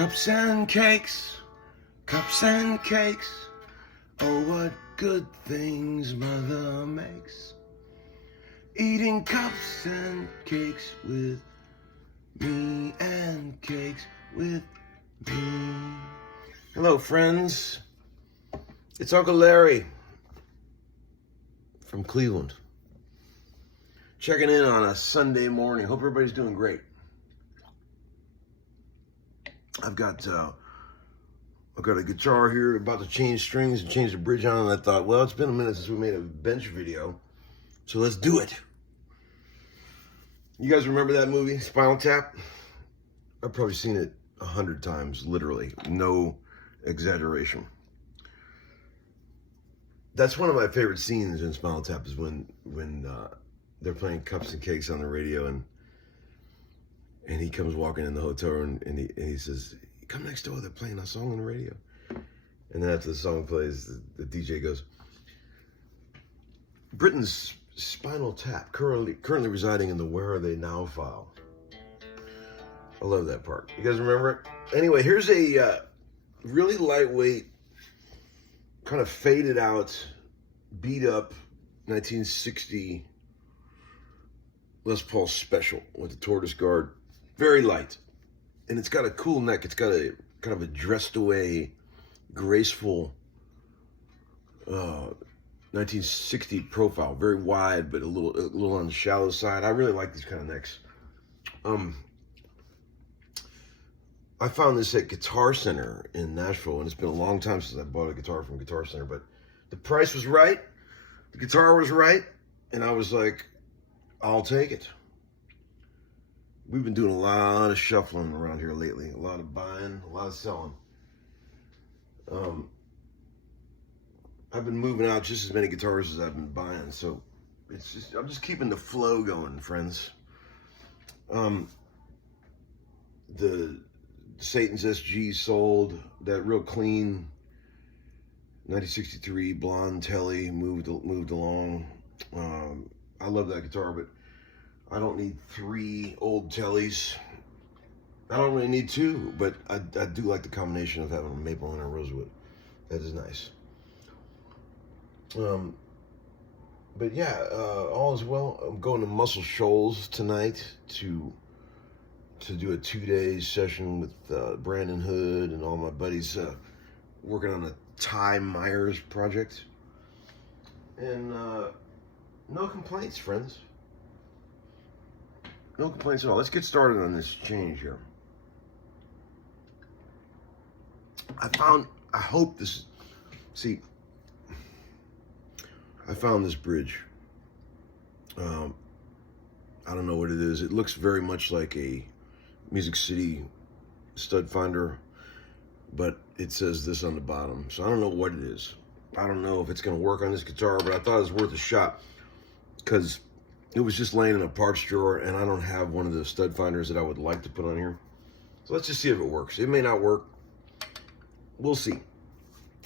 Cups and cakes, cups and cakes. Oh, what good things mother makes. Eating cups and cakes with me and cakes with me. Hello, friends. It's Uncle Larry from Cleveland. Checking in on a Sunday morning. Hope everybody's doing great. I've got a guitar here, about to change strings and change the bridge on, and I thought, well, it's been a minute since we made a bench video, so let's do it. You guys remember that movie, Spinal Tap? I've probably seen it 100 times, literally, no exaggeration. That's one of my favorite scenes in Spinal Tap, is when they're playing Cups and Cakes on the radio, and he comes walking in the hotel room, and he says, "Come next door, they're playing a song on the radio." And then after the song plays, the DJ goes, "Britain's Spinal Tap, currently residing in the Where Are They Now file." I love that part. You guys remember it? Anyway, here's a really lightweight, kind of faded out, beat up 1960 Les Paul Special with the tortoise guard. Very light. And it's got a cool neck. It's got a kind of a dressed away, graceful 1960 profile. Very wide, but a little on the shallow side. I really like these kind of necks. I found this at Guitar Center in Nashville, and it's been a long time since I bought a guitar from Guitar Center, but the price was right, the guitar was right, and I was like, I'll take it. We've been doing a lot of shuffling around here lately, a lot of buying, a lot of selling. I've been moving out just as many guitars as I've been buying, so I'm just keeping the flow going, friends. The Satan's SG sold, that real clean 1963 blonde Telly moved along. I love that guitar, but I don't need 3 old Tellys. I don't really need 2, but I do like the combination of having a maple and a rosewood. That is nice. But yeah, all is well. I'm going to Muscle Shoals tonight to do a 2-day session with Brandon Hood and all my buddies, working on a Ty Myers project. And no complaints, friends. No complaints at all. Let's get started on this change here. I found this bridge. I don't know what it is. It looks very much like a Music City stud finder, but it says this on the bottom. So I don't know what it is. I don't know if it's going to work on this guitar, but I thought it was worth a shot because it was just laying in a parts drawer, and I don't have one of the stud finders that I would like to put on here. So let's just see if it works. It may not work. We'll see.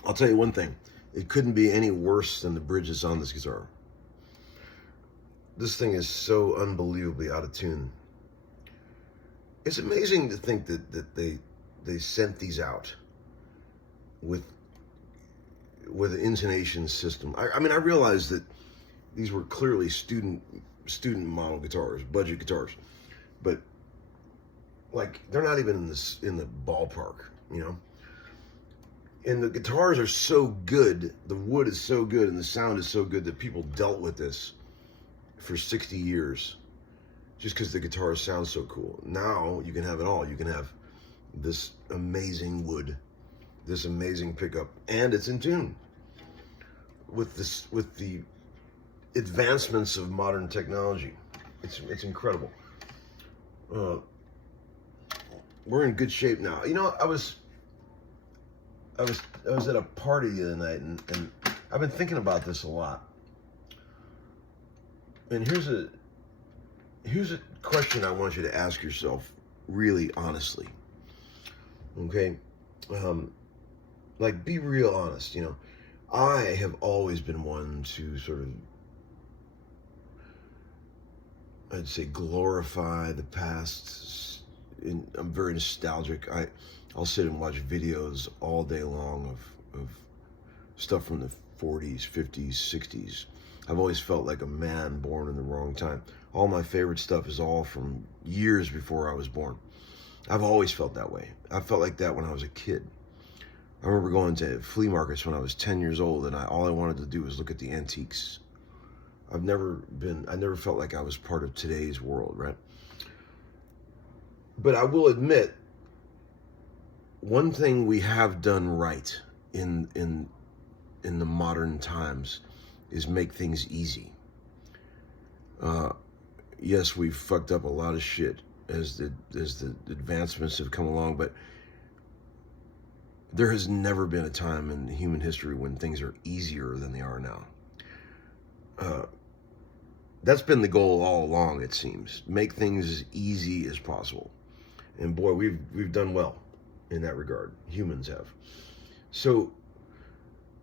I'll tell you one thing. It couldn't be any worse than the bridges on this guitar. This thing is so unbelievably out of tune. It's amazing to think that they sent these out with an intonation system. I mean, I realized that these were clearly student model guitars, budget guitars, but like they're not even in the ballpark, you know. And the guitars are so good, the wood is so good, and the sound is so good that people dealt with this for 60 years just because the guitars sound so cool. Now you can have it all. You can have this amazing wood, this amazing pickup, and it's in tune with the advancements of modern technology. It's incredible. We're in good shape now. You know, I was at a party the other night, and I've been thinking about this a lot. And here's a question I want you to ask yourself really honestly. Okay? Like, be real honest, you know. I have always been one to sort of, I'd say, glorify the past I'm very nostalgic. I'll sit and watch videos all day long of stuff from the 40s, 50s, 60s. I've always felt like a man born in the wrong time. All my favorite stuff is all from years before I was born. I've always felt that way. I felt like that when I was a kid. I remember going to flea markets when I was 10 years old, and all I wanted to do was look at the antiques. I never felt like I was part of today's world, right? But I will admit, one thing we have done right in the modern times is make things easy. Yes, we've fucked up a lot of shit as the advancements have come along, but there has never been a time in human history when things are easier than they are now. That's been the goal all along, it seems. Make things as easy as possible. And boy, we've done well in that regard. Humans have. So,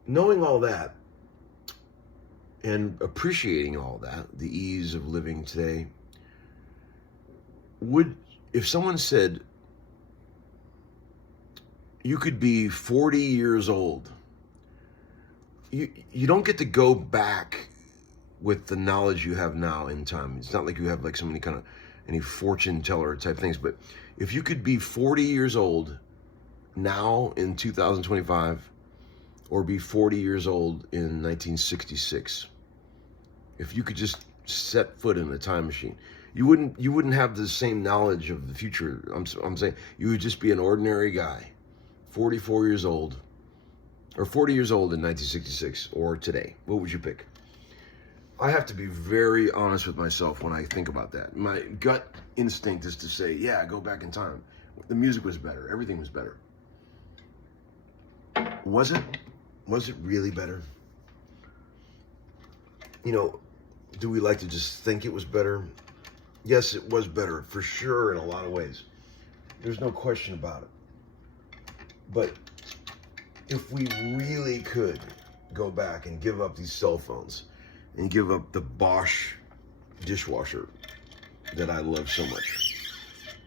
knowing all that and appreciating all that, the ease of living today, if someone said you could be 40 years old, you don't get to go back with the knowledge you have now in time. It's not like you have like so many kind of any fortune teller type things, but if you could be 40 years old now in 2025, or be 40 years old in 1966, if you could just set foot in a time machine, you wouldn't have the same knowledge of the future. I'm saying you would just be an ordinary guy, 44 years old, or 40 years old in 1966, or today. What would you pick? I have to be very honest with myself when I think about that. My gut instinct is to say, yeah, go back in time. The music was better. Everything was better. Was it? Was it really better? You know, do we like to just think it was better? Yes, it was better, for sure, in a lot of ways. There's no question about it. But if we really could go back and give up these cell phones and give up the Bosch dishwasher that I love so much,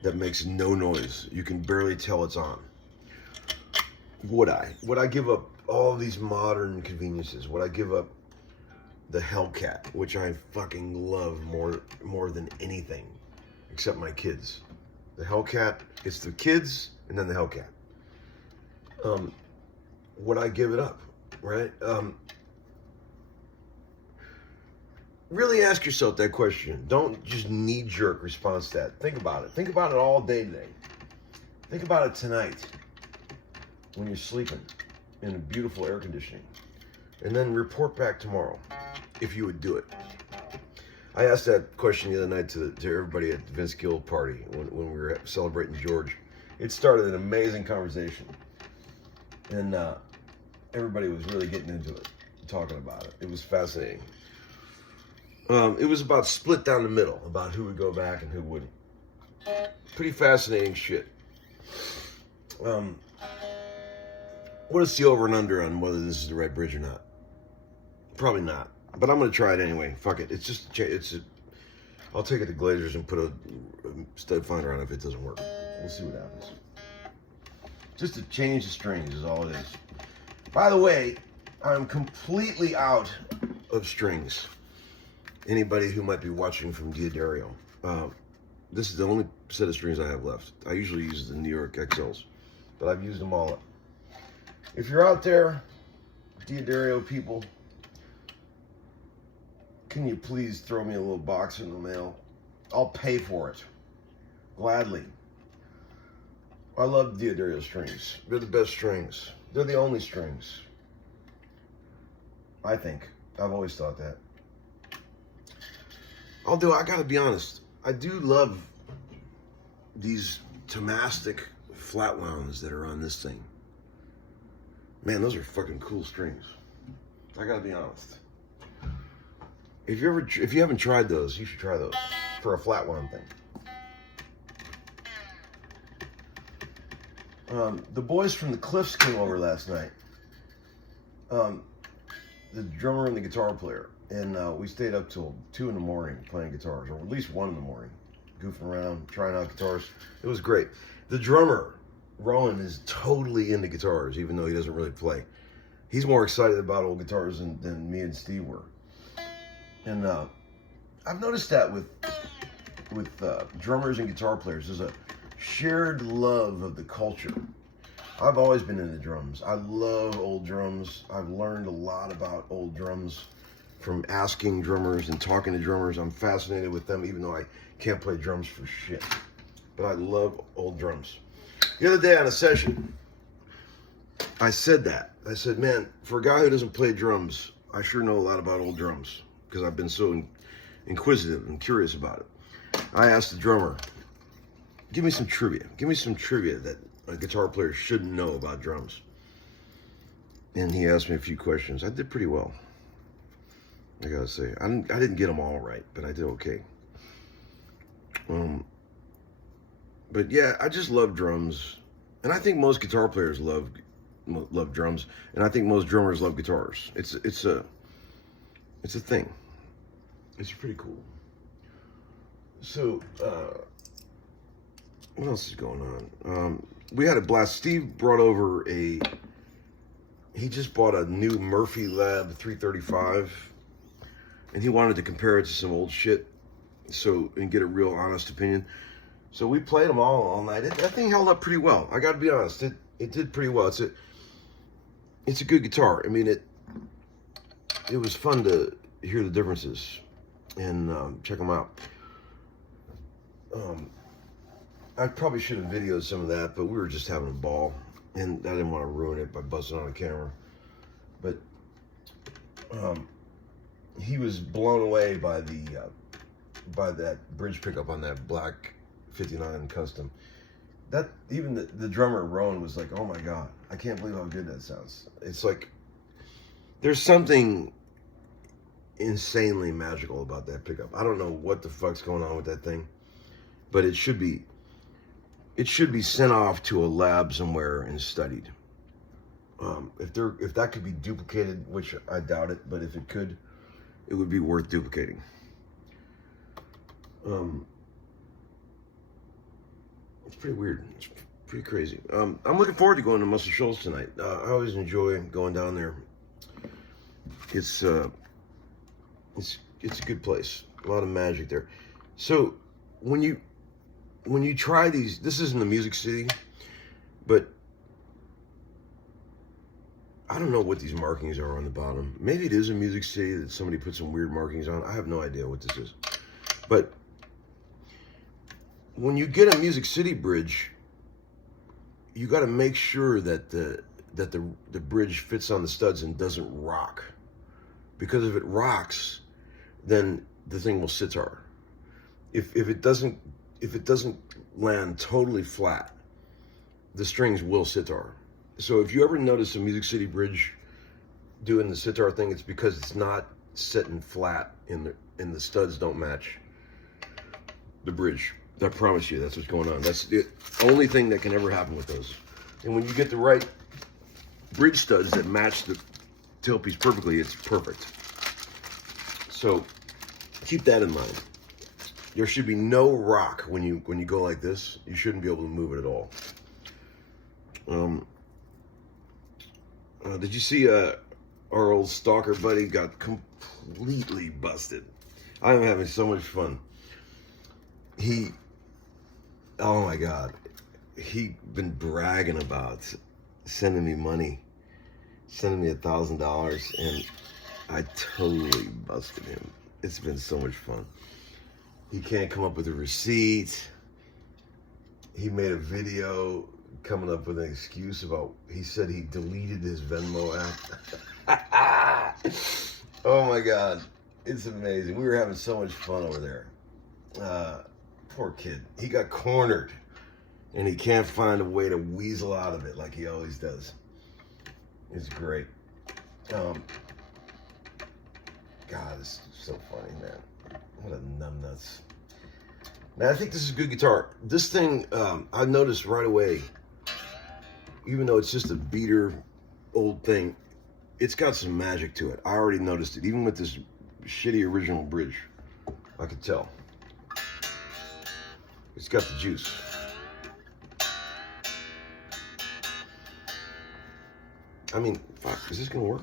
that makes no noise, you can barely tell it's on, would I give up all these modern conveniences? Would I give up the Hellcat, which I fucking love more than anything, except my kids? The Hellcat, it's the kids and then the Hellcat. Would I give it up, right? Really ask yourself that question. Don't just knee-jerk response to that. Think about it. Think about it all day today. Think about it tonight when you're sleeping in beautiful air conditioning. And then report back tomorrow if you would do it. I asked that question the other night to everybody at the Vince Gill party when we were celebrating George. It started an amazing conversation. And everybody was really getting into it, talking about it. It was fascinating. It was about split down the middle, about who would go back and who wouldn't. Pretty fascinating shit. What is the over and under on whether this is the right bridge or not? Probably not, but I'm gonna try it anyway. Fuck it. It's just I'll take it to Glazers and put a stud finder on it if it doesn't work. We'll see what happens. Just to change the strings is all it is. By the way, I'm completely out of strings. Anybody who might be watching from Diodario, this is the only set of strings I have left. I usually use the New York XLs, but I've used them all up. If you're out there, Diodario people, can you please throw me a little box in the mail? I'll pay for it, gladly. I love Diodario strings. They're the best strings. They're the only strings. I think. I've always thought that. Although, I gotta be honest, I do love these Tomastic flat wounds that are on this thing. Man, those are fucking cool strings. I gotta be honest. If you haven't tried those, you should try those for a flat wound thing. The boys from the Cliffs came over last night. The drummer and the guitar player. And we stayed up till 2 in the morning playing guitars, or at least 1 in the morning. goofing around, trying out guitars. It was great. The drummer, Rowan, is totally into guitars, even though he doesn't really play. He's more excited about old guitars than me and Steve were. And I've noticed that with drummers and guitar players, there's a shared love of the culture. I've always been into drums. I love old drums. I've learned a lot about old drums from asking drummers and talking to drummers. I'm fascinated with them, even though I can't play drums for shit. But I love old drums. The other day on a session, I said that. I said, man, for a guy who doesn't play drums, I sure know a lot about old drums because I've been so inquisitive and curious about it. I asked the drummer, give me some trivia. Give me some trivia that a guitar player shouldn't know about drums. And he asked me a few questions. I did pretty well, I gotta say. I didn't get them all right, but I did okay. But yeah, I just love drums. And I think most guitar players love drums. And I think most drummers love guitars. It's a thing. It's pretty cool. So, what else is going on? We had a blast. Steve brought over he just bought a new Murphy Lab 335, and he wanted to compare it to some old shit, and get a real honest opinion. So we played them all night. That thing held up pretty well. I got to be honest. It did pretty well. It's a good guitar. I mean, it was fun to hear the differences and check them out. I probably should have videoed some of that, but we were just having a ball, and I didn't want to ruin it by busting on the camera. But he was blown away by that bridge pickup on that black 59 Custom. That even the drummer Rowan was like, "Oh my God, I can't believe how good that sounds." It's like there's something insanely magical about that pickup. I don't know what the fuck's going on with that thing, but it should be sent off to a lab somewhere and studied. If that could be duplicated, which I doubt it, but if it could, it would be worth duplicating. It's pretty weird. It's pretty crazy. I'm looking forward to going to Muscle Shoals tonight. I always enjoy going down there. It's a good place. A lot of magic there. So when you try these, this isn't the Music City, but I don't know what these markings are on the bottom. Maybe it is a Music City that somebody put some weird markings on. I have no idea what this is. But when you get a Music City bridge, you got to make sure that the bridge fits on the studs and doesn't rock. Because if it rocks, then the thing will sitar. If it doesn't land totally flat, the strings will sitar. So if you ever notice a Music City bridge doing the sitar thing, it's because it's not sitting flat and the studs don't match the bridge. I promise you, that's what's going on. That's the only thing that can ever happen with those. And when you get the right bridge studs that match the tailpiece perfectly, it's perfect. So keep that in mind. There should be no rock when you go like this. You shouldn't be able to move it at all. Did you see our old stalker buddy got completely busted? I'm having so much fun. Oh my God, he been bragging about sending me money, sending me $1,000, and I totally busted him. It's been so much fun. He can't come up with a receipt. He made a video coming up with an excuse about, he said he deleted his Venmo app. Oh my God, it's amazing. We were having so much fun over there. Poor kid. He got cornered, and he can't find a way to weasel out of it like he always does. It's great. God, this is so funny, man. What a numbnuts. Now, I think this is a good guitar. This thing, I noticed right away, even though it's just a beater old thing, it's got some magic to it. I already noticed it. Even with this shitty original bridge, I could tell. It's got the juice. I mean, fuck, is this gonna work?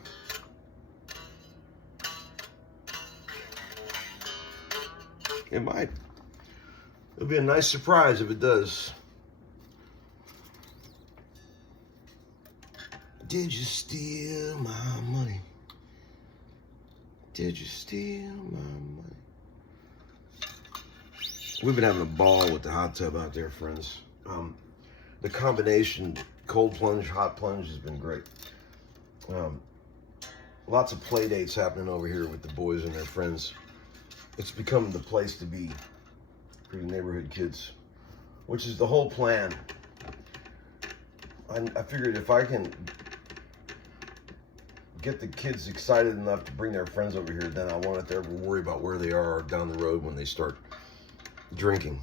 It might. It'll be a nice surprise if it does. Did you steal my money? Did you steal my money? We've been having a ball with the hot tub out there, friends. The combination, cold plunge, hot plunge, has been great. Lots of play dates happening over here with the boys and their friends. It's become the place to be for the neighborhood kids, which is the whole plan. I figured if I can get the kids excited enough to bring their friends over here, then I won't have to ever worry about where they are down the road when they start drinking.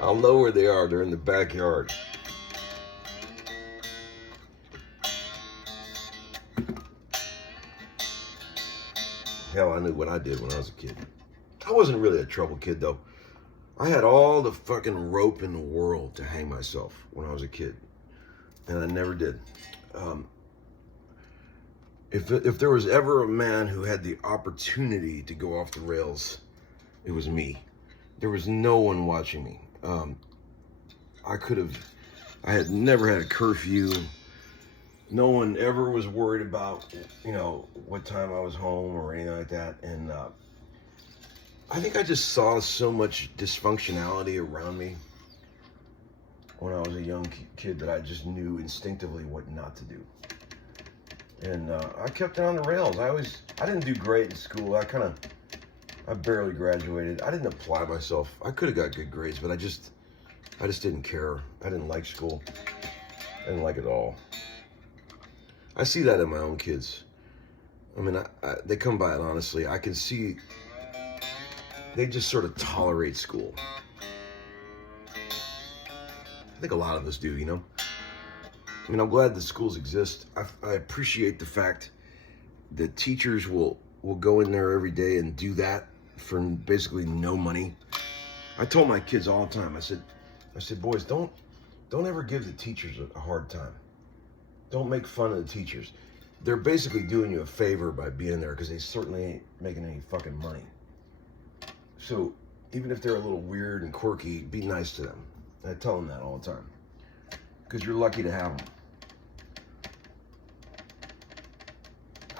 I'll know where they are. They're in the backyard. Hell, I knew what I did when I was a kid. I wasn't really a trouble kid, though. I had all the fucking rope in the world to hang myself when I was a kid, and I never did. If there was ever a man who had the opportunity to go off the rails, it was me. There was no one watching me. I had never had a curfew. No one ever was worried about, what time I was home or anything like that. And I think I just saw so much dysfunctionality around me when I was a young kid that I just knew instinctively what not to do. And I kept it on the rails. I didn't do great in school. I barely graduated. I didn't apply myself. I could have got good grades, but I just didn't care. I didn't like school. I didn't like it at all. I see that in my own kids. I mean, they come by it honestly. I can see they just sort of tolerate school. I think a lot of us do, I mean, I'm glad that schools exist. I appreciate the fact that teachers will go in there every day and do that for basically no money. I told my kids all the time, I said, boys, don't ever give the teachers a hard time. Don't make fun of the teachers. They're basically doing you a favor by being there because they certainly ain't making any fucking money. So even if they're a little weird and quirky, be nice to them. I tell them that all the time because you're lucky to have them.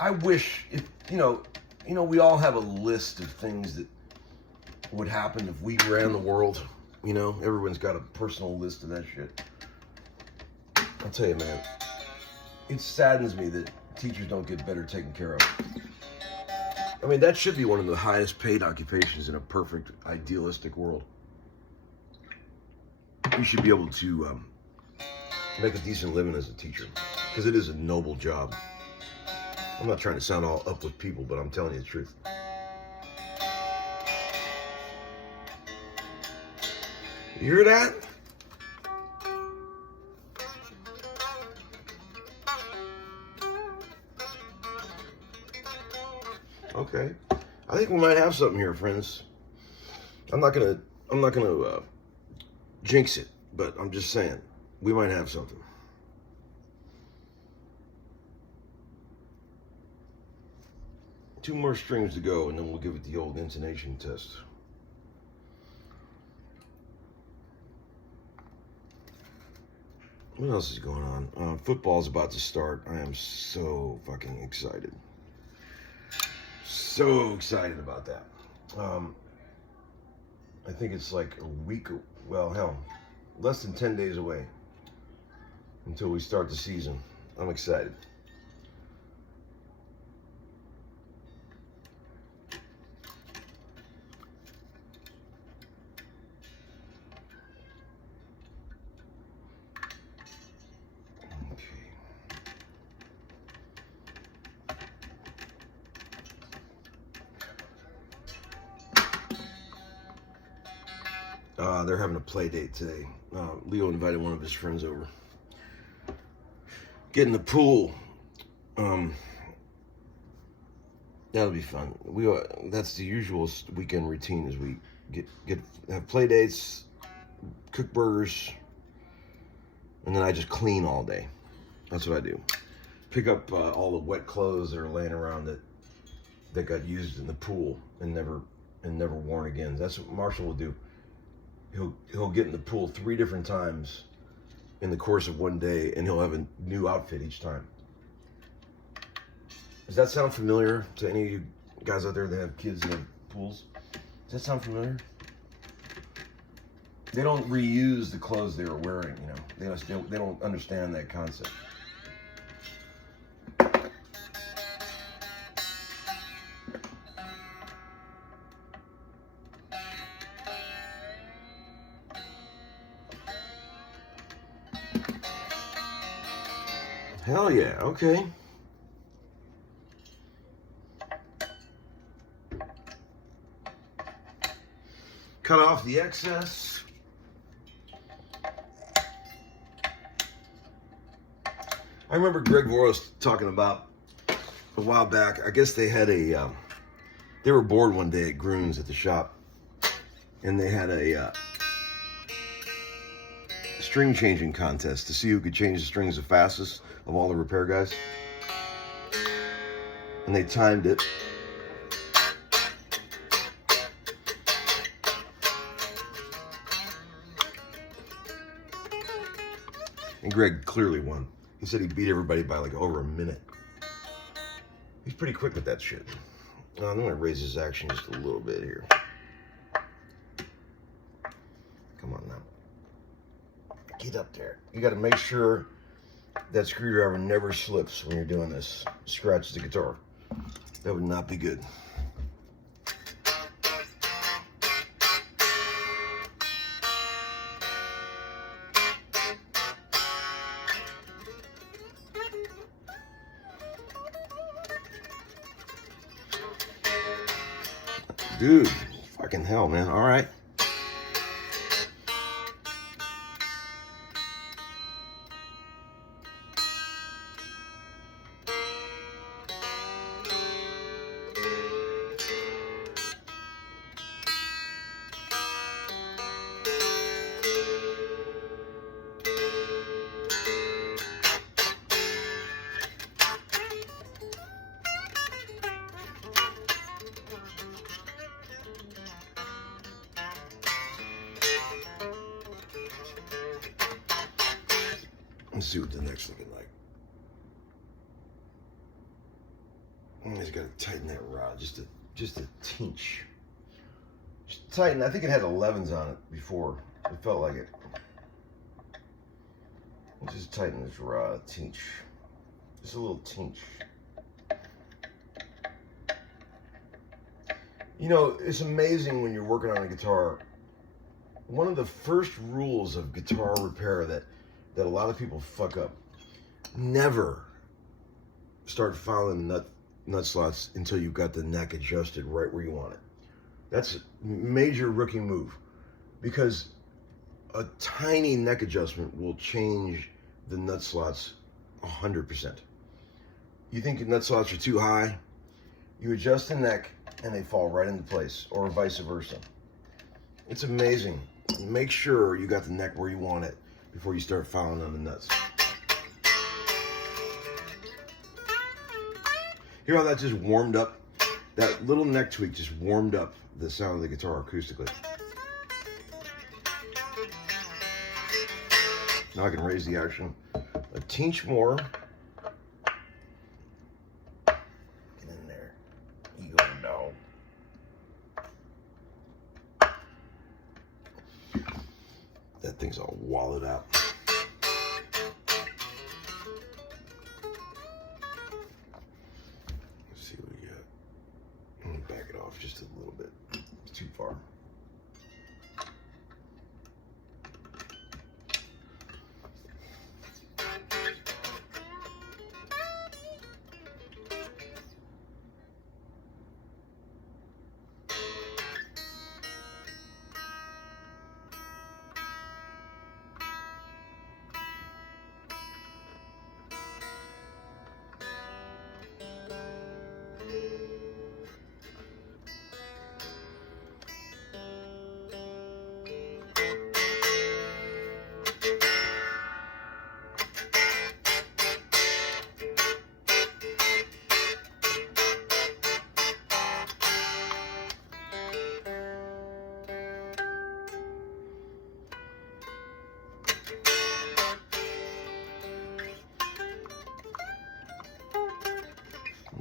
I wish we all have a list of things that would happen if we ran the world. Everyone's got a personal list of that shit. I'll tell you, man, it saddens me that teachers don't get better taken care of. I mean, that should be one of the highest paid occupations in a perfect, idealistic world. You should be able to make a decent living as a teacher because it is a noble job. I'm not trying to sound all up with people, but I'm telling you the truth. You hear that? Okay, I think we might have something here, friends. I'm not gonna jinx it, but I'm just saying we might have something. Two more strings to go, and then we'll give it the old intonation test. What else is going on? Football's about to start. I am so fucking excited. So excited about that. I think it's like a week, less than 10 days away until we start the season. I'm excited. They're having a play date today. Leo invited one of his friends over. Get in the pool. That'll be fun. That's the usual weekend routine. Is we have play dates, cook burgers, and then I just clean all day. That's what I do. Pick up all the wet clothes that are laying around that got used in the pool and never worn again. That's what Marshall will do. He'll get in the pool 3 different times in the course of one day, and he'll have a new outfit each time. Does that sound familiar to any of you guys out there that have kids that have pools? Does that sound familiar? They don't reuse the clothes they were wearing, you know. They don't understand that concept. Hell yeah, okay. Cut off the excess. I remember Greg Voros talking about a while back. I guess they had they were bored one day at Groon's at the shop, and they had a string changing contest to see who could change the strings the fastest of all the repair guys. And they timed it. And Greg clearly won. He said he beat everybody by like over a minute. He's pretty quick with that shit. I'm gonna raise his action just a little bit here. Come on now. Get up there. You gotta make sure that screwdriver never slips when you're doing this. Scratch the guitar. That would not be good. Dude, fucking hell, man. All right. Let's see what the neck's looking like. I just gotta tighten that rod just a tinch. Just tighten. I think it had 11s on it before. It felt like it. Let's just tighten this rod a tinch. Just a little tinch. You know, it's amazing when you're working on a guitar. One of the first rules of guitar repair that a lot of people fuck up: never start filing nut slots until you've got the neck adjusted right where you want it. That's a major rookie move, because a tiny neck adjustment will change the nut slots 100%. You think your nut slots are too high, you adjust the neck and they fall right into place, or vice versa. It's amazing. Make sure you got the neck where you want it before you start filing on the nuts. Hear how that just warmed up? That little neck tweak just warmed up the sound of the guitar acoustically. Now I can raise the action a tinch more. Get in there. You go no. That thing's all wallowed out. Let's see what we got. I'm gonna back it off just a little bit. It's too far.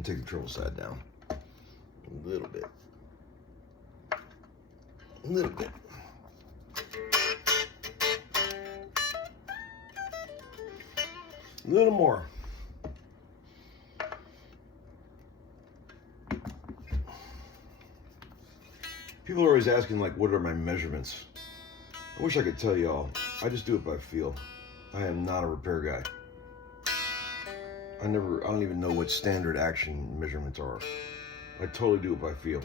And take the treble side down a little bit. A little bit. A little more. People are always asking, like, what are my measurements? I wish I could tell y'all. I just do it by feel. I am not a repair guy. I don't even know what standard action measurements are. I totally do it by feel.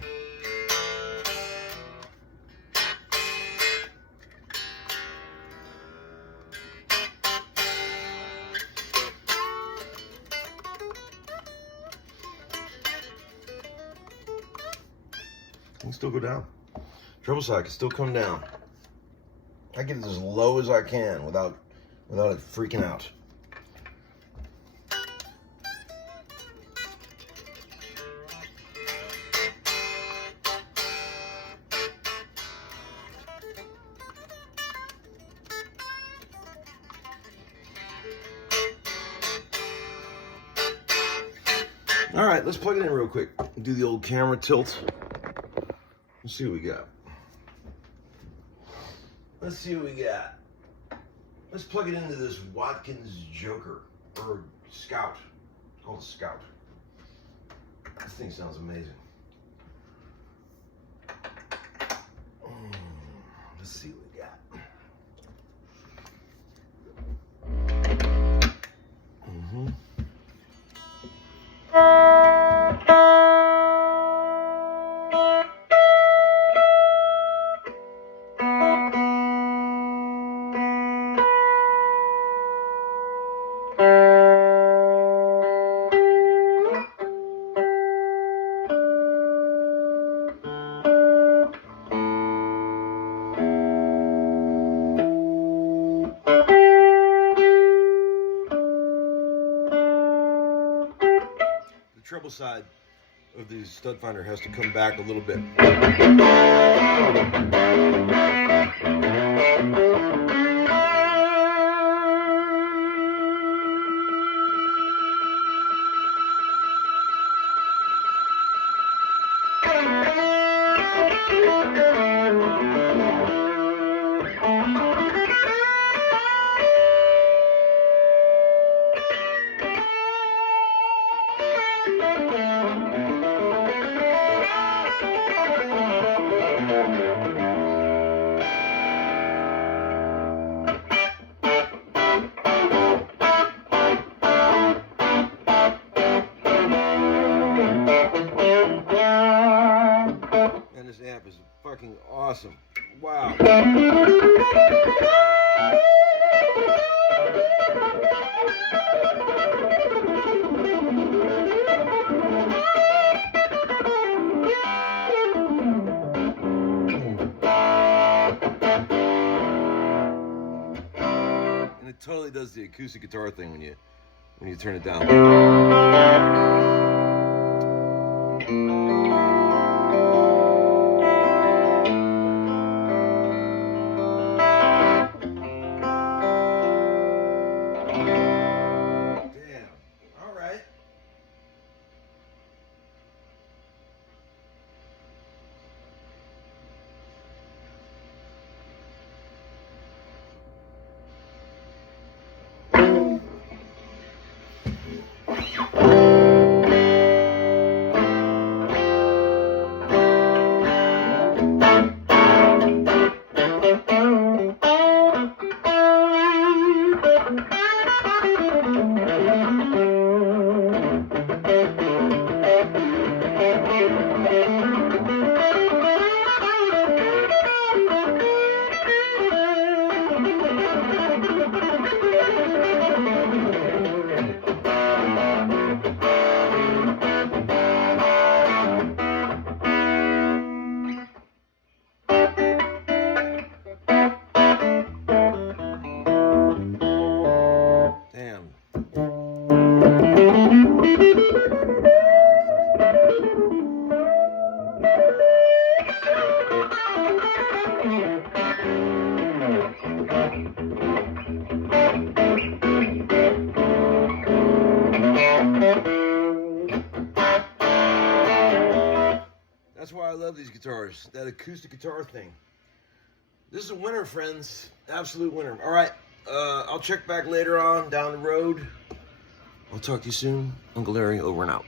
I can still go down. Treble side can still come down. I get it as low as I can without it freaking out. All right, let's plug it in real quick. Do the old camera tilt. Let's see what we got. Let's see what we got. Let's plug it into this Watkins Joker, or Scout. It's called a Scout. This thing sounds amazing. Let's see what we got. Treble side of the stud finder has to come back a little bit. Fucking awesome. Wow. And it totally does the acoustic guitar thing when you turn it down. love these guitars. That acoustic guitar thing. This is a winner, friends. Absolute winner. All right. I'll check back later on down the road. I'll talk to you soon. Uncle Larry, over and out.